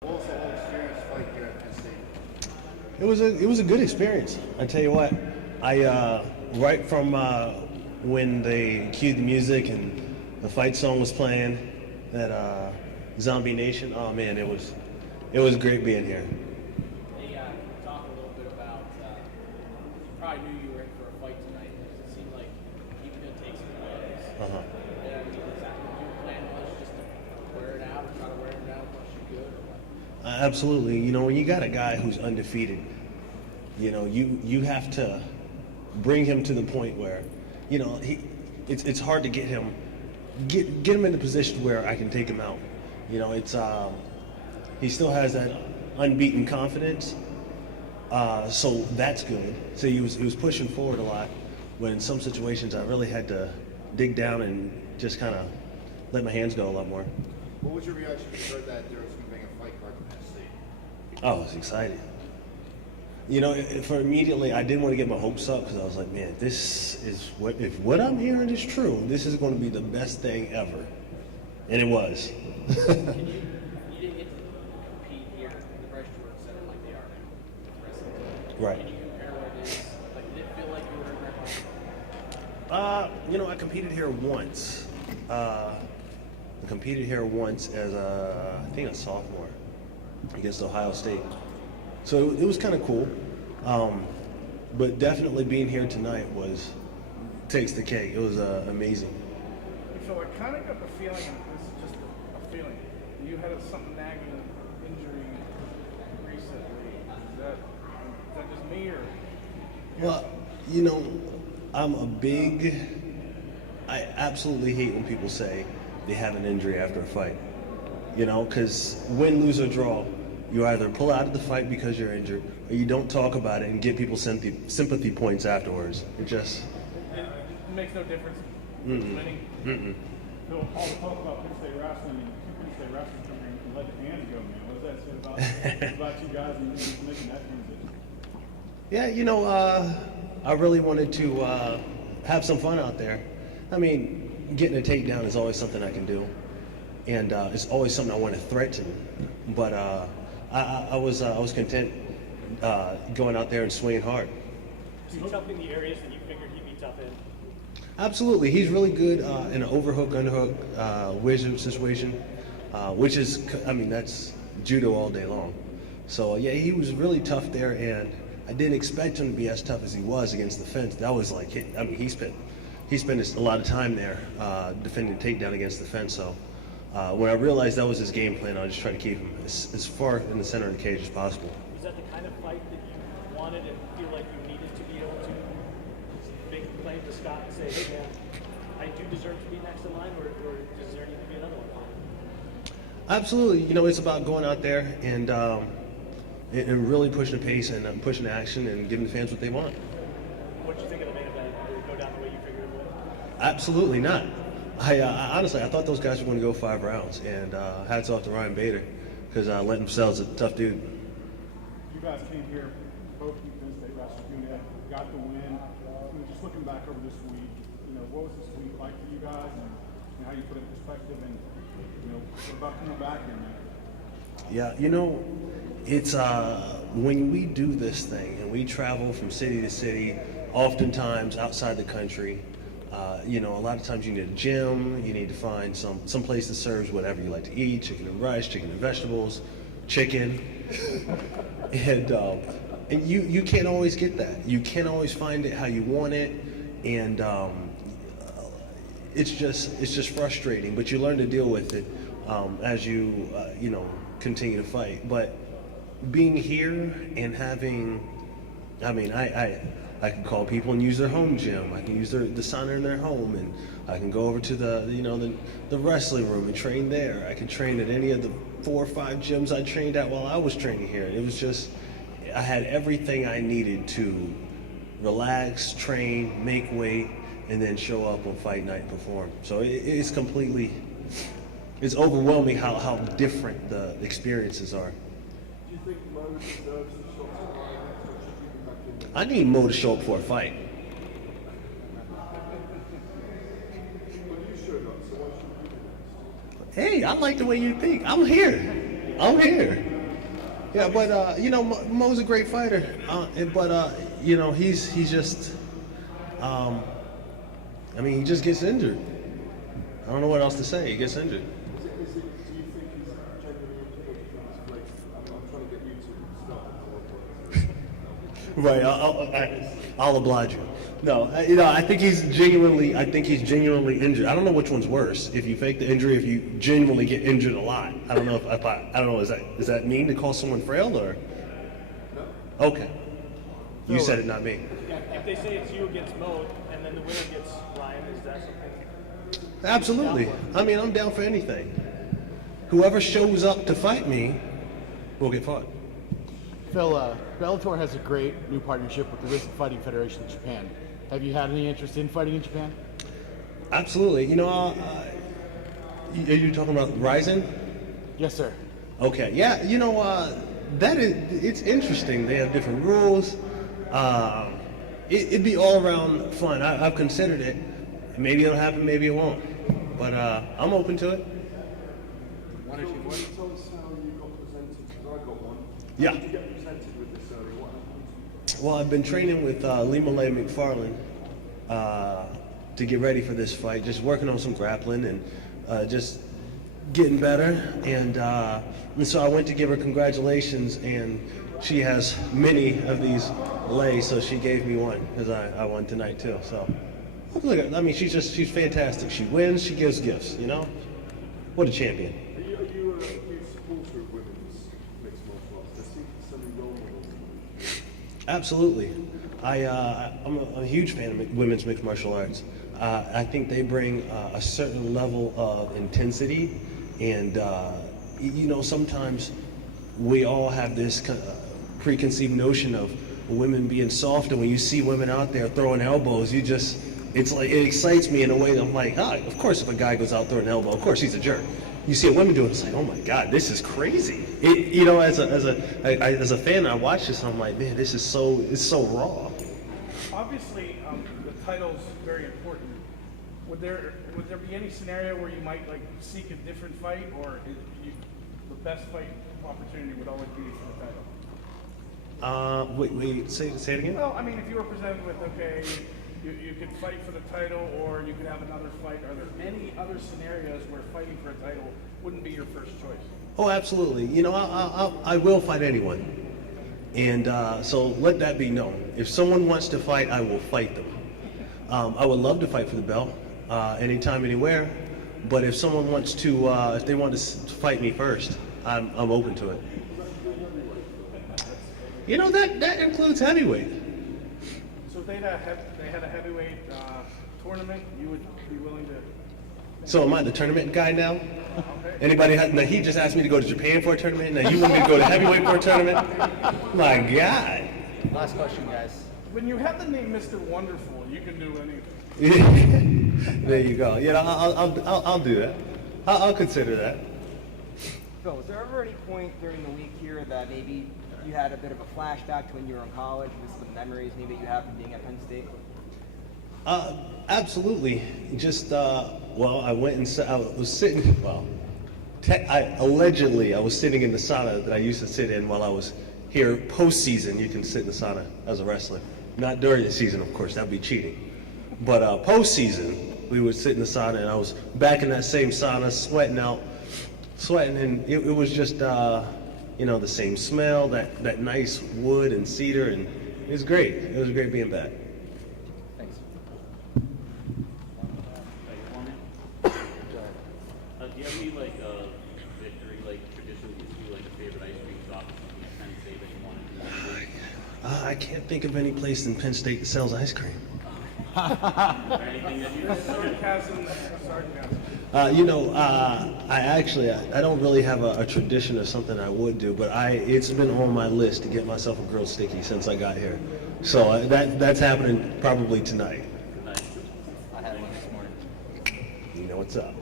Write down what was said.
What was the whole experience like here at Penn State? It was a good experience. I tell you what, I right from when they cued the music and the fight song was playing, that Zombie Nation. Oh man, it was great being here. Hey, talk a little bit about. You probably knew you were in for a fight tonight. It seemed like he was going to take some blows. Uh-huh. Yeah, I mean, is that what your plan was? Just to wear it out or try to wear him down as much as you could, or what? Absolutely. You know, when you got a guy who's undefeated, you know, you have to bring him to the point where, you know, it's hard to get him in the position where I can take him out. You know, it's he still has that unbeaten confidence, so that's good. So he was pushing forward a lot. When in some situations I really had to dig down and just kind of let my hands go a lot more. What was your reaction when you heard that there was going to be a fight card in Penn State? Oh, I was excited. You know, for immediately, I didn't want to get my hopes up because I was like, man, this is if what I'm hearing is true, this is going to be the best thing ever. And it was. You didn't get to compete here in the Bryce Jordan Center like they are with wrestling. Right. Can you compare what it is? Like, did it feel like you were in that moment? You know, I competed here once. I competed here once as I think a sophomore against Ohio State. So it was kind of cool. But definitely being here tonight takes the cake. It was amazing. So I kind of got the feeling, and this is just a feeling, you had something nagging injury recently. Is that just me, or? Well, you know, I absolutely hate when people say they have an injury after a fight. You know, because win, lose, or draw, you either pull out of the fight because you're injured, or you don't talk about it and give people sympathy points afterwards. It makes no difference. Winning. So all the talk about Penn State wrestling and two Penn State wrestlers come here and let the hands go, man. What does that say about you guys and just making that transition? Yeah, you know, I really wanted to have some fun out there. I mean, getting a takedown is always something I can do, and it's always something I want to threaten. But I was content going out there and swinging hard. Is he tough in the areas that you figured he'd be tough in? Absolutely, he's really good in an overhook, underhook, wizard situation, which is, I mean, that's judo all day long. So yeah, he was really tough there, and I didn't expect him to be as tough as he was against the fence. That was like, I mean, he spent a lot of time there defending takedown against the fence. So when I realized that was his game plan, I just tried to keep him as far in the center of the cage as possible. Was that the kind of fight that you wanted and feel like you needed to be able to make a claim to Scott and say, hey man, I do deserve to be next in line, or does there need to be another one? Absolutely, you know, it's about going out there and really pushing the pace and pushing the action and giving the fans what they want. What did you think of the main event? Did it go down the way you figured it would? Absolutely not. I honestly, I thought those guys were going to go 5 rounds, and hats off to Ryan Bader because letting themselves a tough dude. You guys came here, both you Penn State wrestlers, you got the win. You know, just looking back over this week, you know, what was this week like for you guys, and how you put it in perspective, and you know, what about coming back here, man? Yeah, you know, it's when we do this thing and we travel from city to city, oftentimes outside the country. You know, a lot of times you need a gym. You need to find some place that serves whatever you like to eat: chicken and rice, chicken and vegetables, chicken, and you can't always get that. You can't always find it how you want it, and it's just frustrating. But you learn to deal with it as you you know, continue to fight. But being here and having, I mean, I can call people and use their home gym. I can use the sauna in their home, and I can go over to the wrestling room and train there. I can train at any of the 4 or 5 gyms I trained at while I was training here. It was just, I had everything I needed to relax, train, make weight, and then show up on fight night and perform. So it's overwhelming how different the experiences are. Do you think Mo deserves to show up tomorrow night, or should he be back in? I need Mo to show up for a fight. Well, you showed up, so why should you be next? Hey, I like the way you think. I'm here. Yeah, but you know, Mo's a great fighter. But you know, he's just. I mean, he just gets injured. I don't know what else to say. He gets injured. Do you think he's genuinely injured, or do you think it's like, I'm trying to get you to stop? Right. I'll oblige you. No, you know, I think he's genuinely injured. I don't know which one's worse. If you fake the injury, if you genuinely get injured a lot. I don't know I don't know. Is that mean to call someone frail or? No. Okay. You said it, not me. If they say it's you against Mo, and then the winner gets Ryan, is that something? Absolutely. I mean, I'm down for anything. Whoever shows up to fight me will get fought. Phil, Bellator has a great new partnership with the Wrestling Fighting Federation of Japan. Have you had any interest in fighting in Japan? Absolutely. You know, are you talking about Ryzen? Yes, sir. Okay. Yeah. You know, it's interesting. They have different rules. It'd be all around fun. I've considered it. Maybe it'll happen. Maybe it won't. But I'm open to it. Tell us how you got presented, because I got one. Yeah. How did you get presented with this early? What happened? Well, I've been training with Lima Lay McFarland to get ready for this fight. Just working on some grappling and just getting better. And so I went to give her congratulations, and she has many of these lays, so she gave me one because I won tonight too. So look at her. I mean, she's fantastic. She wins. She gives gifts. You know, what a champion. Are you a huge supporter of women's mixed martial arts? There seem to be so many role models. Absolutely. I'm a huge fan of women's mixed martial arts. I think they bring a certain level of intensity, and you know, sometimes we all have this preconceived notion of women being soft, and when you see women out there throwing elbows, it's like, it excites me in a way that I'm like, of course if a guy goes out throwing an elbow, of course he's a jerk. You see a woman do it, it's like, oh my God, this is crazy. You know, as a fan, I watch this, and I'm like, man, it's so raw. Obviously, the title's very important. Would there be any scenario where you might like seek a different fight, or the best fight opportunity would always be for the title? Wait, say it again? Well, I mean, if you were presented with, okay, you could fight for the title, or you could have another fight, are there any other scenarios where fighting for a title wouldn't be your first choice? Oh, absolutely. You know, I will fight anyone. And so let that be known. If someone wants to fight, I will fight them. I would love to fight for the belt, anytime, anywhere. But if someone wants to, if they want to fight me first, I'm open to it. You know, that includes heavyweight. So if they had a heavyweight tournament, you would be willing to? So am I the tournament guy now? Okay. Anybody? Now he just asked me to go to Japan for a tournament. Now you want me to go to heavyweight for a tournament? My God. Last question, guys. When you have the name Mr. Wonderful, you can do anything. There you go. Yeah, I'll do that. I'll consider that. Phil, was there ever any point during the week here that maybe you had a bit of a flashback to when you were in college with some memories maybe you have from being at Penn State? Absolutely. Just well, I went and I was sitting. Well, allegedly I was sitting in the sauna that I used to sit in while I was here. Postseason, you can sit in the sauna as a wrestler. Not during the season, of course. That'd be cheating. But postseason, we would sit in the sauna, and I was back in that same sauna, sweating, and it was just you know, the same smell, that nice wood and cedar, and it was great. It was great being back. Thanks. Do you have any victory traditions? You like a favorite ice cream shop in Penn State that you want to do? I can't think of any place in Penn State that sells ice cream. Anything that you Sarcasm. You know, I don't really have a tradition or something I would do, but it's been on my list to get myself a grilled sticky since I got here. So that's happening probably tonight. I had one this morning. You know what's up.